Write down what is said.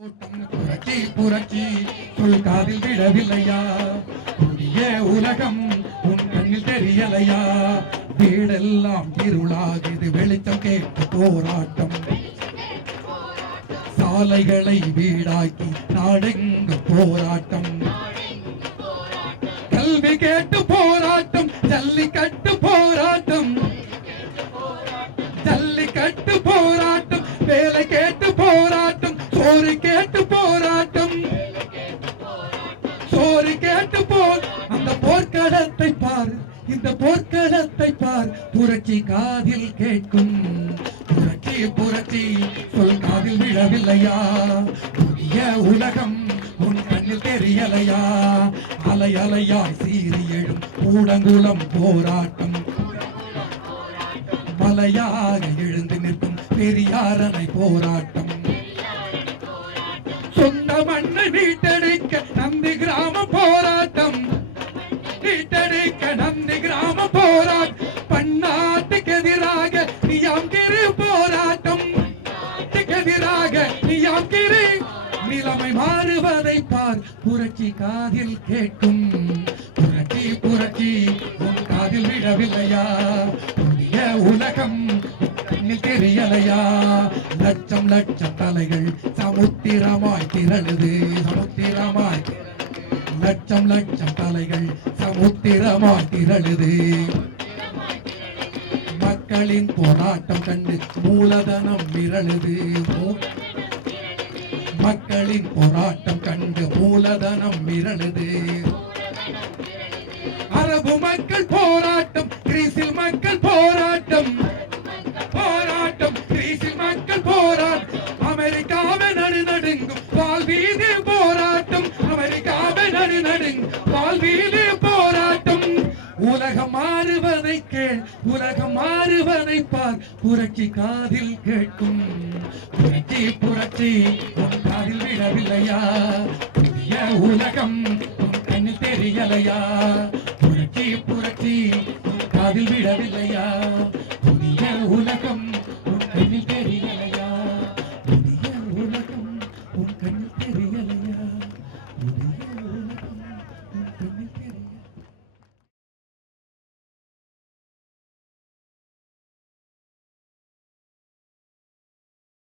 புரட்சி புரட்சி சொல் காதில் விழவில்லையா? புதிய உலகம் உன் கண்ணில் தெரியலையா? வீடெல்லாம் இருளாகுது, வெளிச்சம் கேட்டு போராட்டம். சாலைகளை வீடாக்கி நாடெங்கு போராட்டம். கல்வி கேட்டு போராட்டம், ஜல்லிக்கட்டு போராட்டம். ஜல்லிக்கட்டு போராட்டம், வேலை கேட்டு போராட்டம், சோறு கேட்டு போராட்டம். சோறு கேட்டு போர். அந்த போர்க்களத்தை பார், இந்த போர்க்களத்தை பார், புரட்சி காதில் கேட்கும். புரட்சி புரட்சி சொல் காதில் விழவில்லையா? புதிய உலகம் உன் கண்ணில் தெரியலையா? அலை அலையாய் சீறி எழும் கூடங்குளம் போராட்டம். மலையாக எழுந்து நிற்கும் பெரியாரணை போராட்டம். சொந்த மண்ணை மீட்டெடுக்க நந்தி கிராம போராட்டம். மீட்டெடுக்க நந்தி கிராம போராட்டம். பன்னாட்டுக்கு எதிராக நியாம்கிரி போராட்டம். எதிராக நியாம்கிரி. நிலைமை மாறுவதை பார், புரட்சி காதில் கேட்கும். புரட்சி புரட்சி உன் காதில் விழவில்லையா? புதிய உலகம் கண்ணில் தெரியலையா? லட்சம் லட்சம் தலைகள் சமுத்திரமாய் திரளுது. சமுத்திரமாய் லட்சம் லட்சம் தலைகள் சமுத்திரமாய் திரளுது. மக்களின் போராட்டம் கண்டு மூலதனம் மிரளுது. மக்களின் போராட்டம் கண்டு மூலதனம் மிரளுது. அரபு மக்கள் போராட்டம், கிரீஸில் மக்கள் போராட்டம். போராட்டம், கிரீஸில் மக்கள் போராட்டம். அமெரிக்காவை நடுநடுங்கும் வாழ்வீதி போராட்டம். அமெரிக்காவை நடுநடுங்கும் வாழ்வீதி போராட்டம். உலகம் மாறுவதை கேள், உலகம் மாறுவதை பார், புரட்சி காதில் கேட்கும். புரட்சி புரட்சி உன் காதில் விழவில்லையா? புதிய உலகம் உன் கண்ணில் தெரியலையா? புரட்சி புரட்சி உன் காதில் விழவில்லையா? புதிய உலகம் உன் கண்ணில் தெரியலையா? புதிய உலகம் உன் கண்ணில் தெரியலையா?